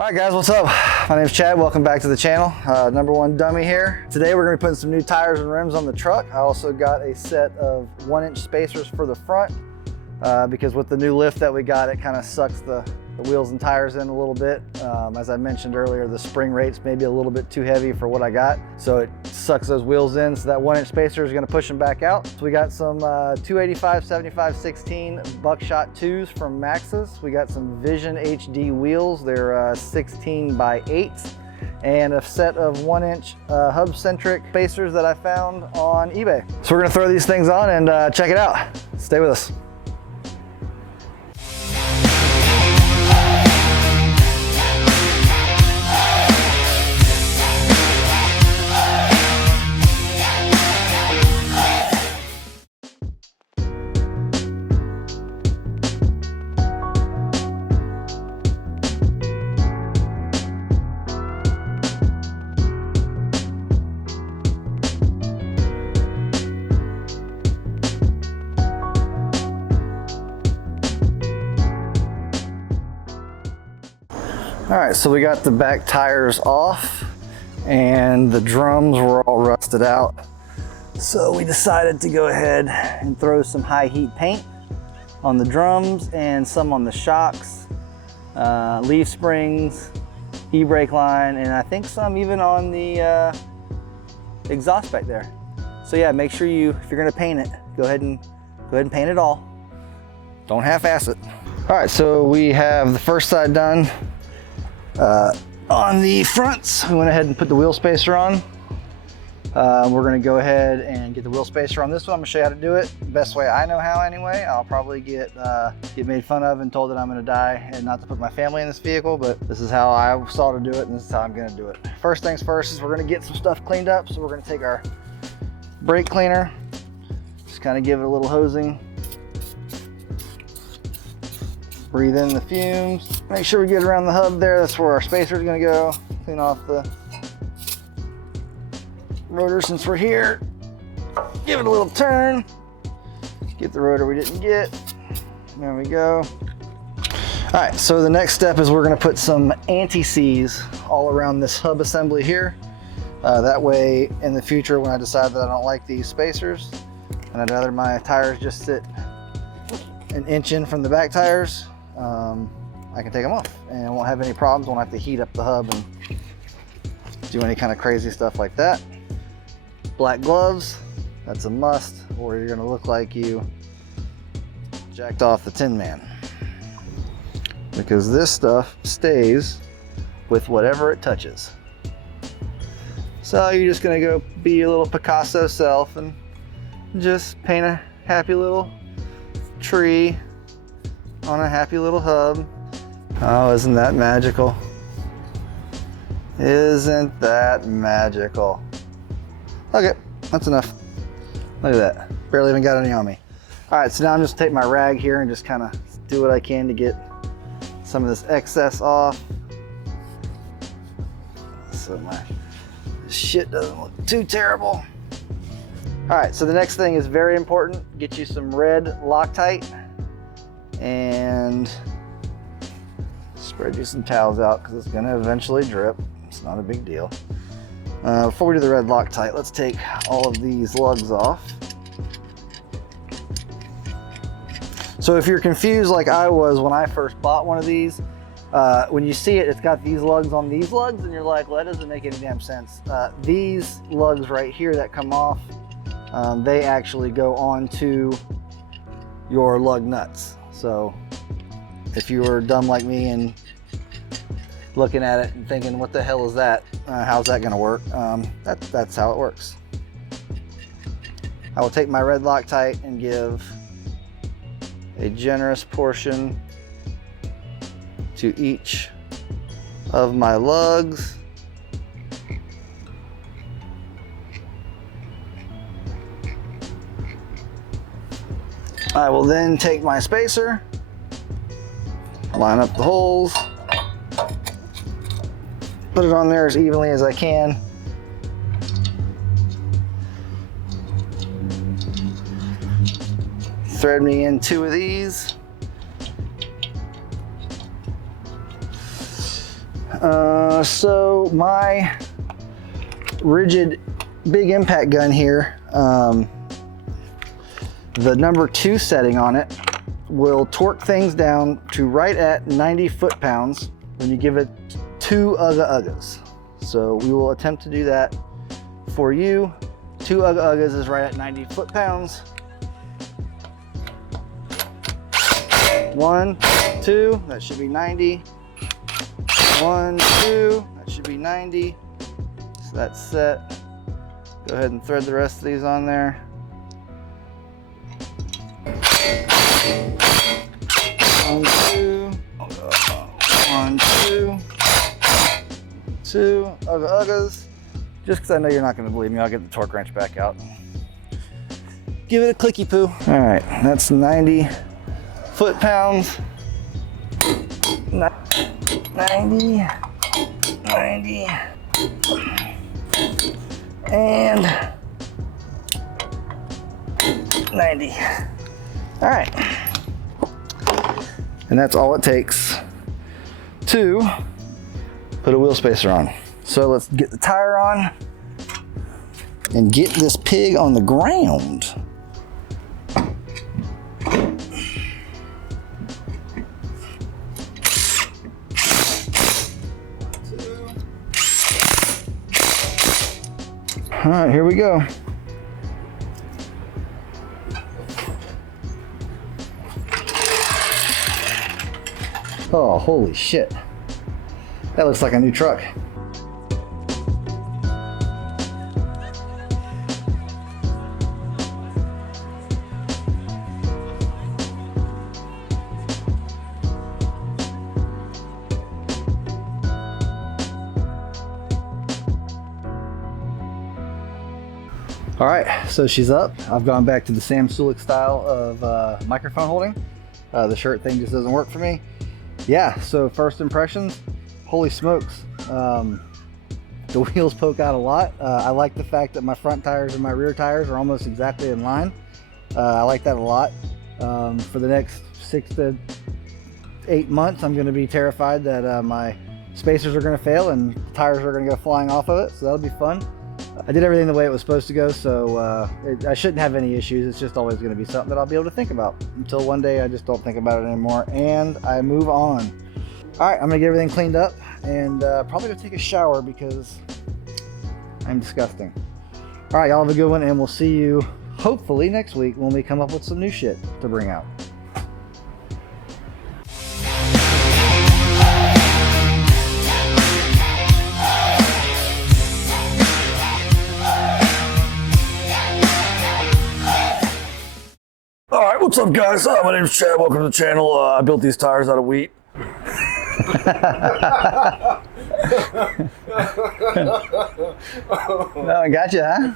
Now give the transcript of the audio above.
All right guys, what's up? My name's Chad, welcome back to the channel. Number one dummy here. Today we're gonna be putting some new tires and rims on the truck. I also got a set of 1-inch spacers for the front because with the new lift that we got, it kind of sucks the wheels and tires in a little bit. As I mentioned earlier, the spring rate's maybe a little bit too heavy for what I got, so it sucks those wheels in, so that 1-inch spacer is gonna push them back out. So we got some 285, 75, 16 buckshot 2s from Maxxis. We got some Vision HD wheels. They're 16 by 8, and a set of 1-inch hub centric spacers that I found on eBay. So we're gonna throw these things on and check it out. Stay with us. All right, so we got the back tires off and the drums were all rusted out. So we decided to go ahead and throw some high heat paint on the drums and some on the shocks, leaf springs, e-brake line, and I think some even on the exhaust back there. So yeah, make sure if you're gonna paint it, go ahead and paint it all. Don't half-ass it. All right, so we have the first side done. On the fronts, we went ahead and put the wheel spacer on. We're gonna go ahead and get the wheel spacer on this one. I'm gonna show you how to do it. Best way I know how anyway. I'll probably get made fun of and told that I'm gonna die and not to put my family in this vehicle, but this is how I saw to do it and this is how I'm gonna do it. First things first is we're gonna get some stuff cleaned up. So we're gonna take our brake cleaner, just kind of give it a little hosing. Breathe in the fumes. Make sure we get around the hub there. That's where our spacer is gonna go. Clean off the rotor since we're here. Give it a little turn. Get the rotor we didn't get. There we go. All right, so the next step is we're gonna put some anti-seize all around this hub assembly here. That way, in the future, when I decide that I don't like these spacers, and I'd rather my tires just sit an inch in from the back tires, I can take them off and I won't have any problems. Won't have to heat up the hub and do any kind of crazy stuff like that. Black gloves, that's a must, or you're gonna look like you jacked off the Tin Man, because this stuff stays with whatever it touches. So you're just gonna go be your little Picasso self and just paint a happy little tree on a happy little hub. Oh, isn't that magical? Isn't that magical? Okay, that's enough. Look at that, barely even got any on me. All right, so now I'm just take my rag here and just kind of do what I can to get some of this excess off, so my shit doesn't look too terrible. All right, so the next thing is very important. Get you some red Loctite and spread you some towels out because it's gonna eventually drip. It's not a big deal. Before we do the red Loctite, let's take all of these lugs off. So if you're confused like I was when I first bought one of these, when you see it, it's got these lugs on these lugs and you're like, well, that doesn't make any damn sense. These lugs right here that come off, they actually go onto your lug nuts. So if you were dumb like me and looking at it and thinking, what the hell is that? How's that gonna work? That's how it works. I will take my red Loctite and give a generous portion to each of my lugs. I will then take my spacer, line up the holes, put it on there as evenly as I can. Thread me in 2 of these. So my rigid big impact gun here, the number 2 setting on it will torque things down to right at 90 foot-pounds when you give it 2 uggas. So we will attempt to do that for you. 2 uggas is right at 90 foot-pounds. 1, 2, that should be 90. 1, 2, that should be 90. So that's set. Go ahead and thread the rest of these on there. 1, 2, 1, 2, 2 uggas. Just because I know you're not going to believe me, I'll get the torque wrench back out. Give it a clicky poo. All right, that's 90 foot-pounds. 90, 90, and 90. All right. And that's all it takes to put a wheel spacer on. So let's get the tire on and get this pig on the ground. All right, here we go. Oh, holy shit. That looks like a new truck. All right, so she's up. I've gone back to the Sam Sulik style of microphone holding. The shirt thing just doesn't work for me. Yeah, so first impressions, holy smokes. The wheels poke out a lot. I like the fact that my front tires and my rear tires are almost exactly in line. I like that a lot. For the next 6 to 8 months, I'm gonna be terrified that my spacers are gonna fail and tires are gonna go flying off of it, so that'll be fun. I did everything the way it was supposed to go, so I shouldn't have any issues. It's just always going to be something that I'll be able to think about until one day I just don't think about it anymore and I move on. All right, I'm going to get everything cleaned up and probably go take a shower because I'm disgusting. All right, y'all have a good one, and we'll see you hopefully next week when we come up with some new shit to bring out. All right, what's up, guys? My name's Chad. Welcome to the channel. I built these tires out of wheat. No, I got you, huh?